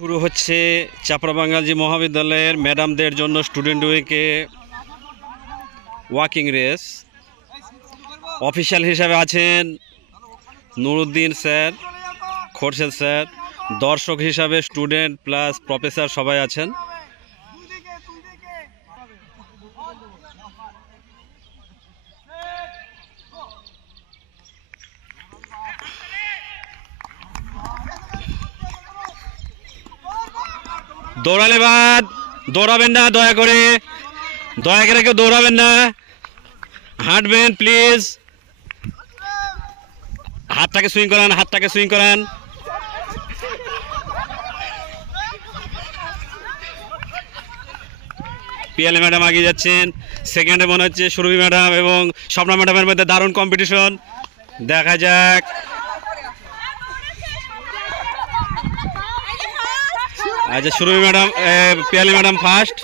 শুরু হচ্ছে চাপড়াবাঙ্গালজি মহাবিদ্যালয়ের ম্যাডামদের জন্য স্টুডেন্ট উইকে ওয়াকিং রেস। অফিশিয়াল হিসাবে আছেন নুরুদ্দিন স্যার, খোরশেদ স্যার। দর্শক হিসাবে স্টুডেন্ট প্লাস প্রফেসর সবাই আছেন। দৌড়ালে বাদ, দৌড়াবেন না দয়া করে কেউ দৌড়াবেন না, হাঁটবেন প্লিজ। হাতটাকে সুইং করান। পিয়ালি ম্যাডাম এগিয়ে যাচ্ছেন, সেকেন্ডে মনে হচ্ছে সুরভি ম্যাডাম এবং স্বপ্না ম্যাডামের মধ্যে দারুণ কম্পিটিশন। দেখা যাক। আচ্ছা, সুরভি ম্যাডাম, পিয়ালি ম্যাডাম ফার্স্ট।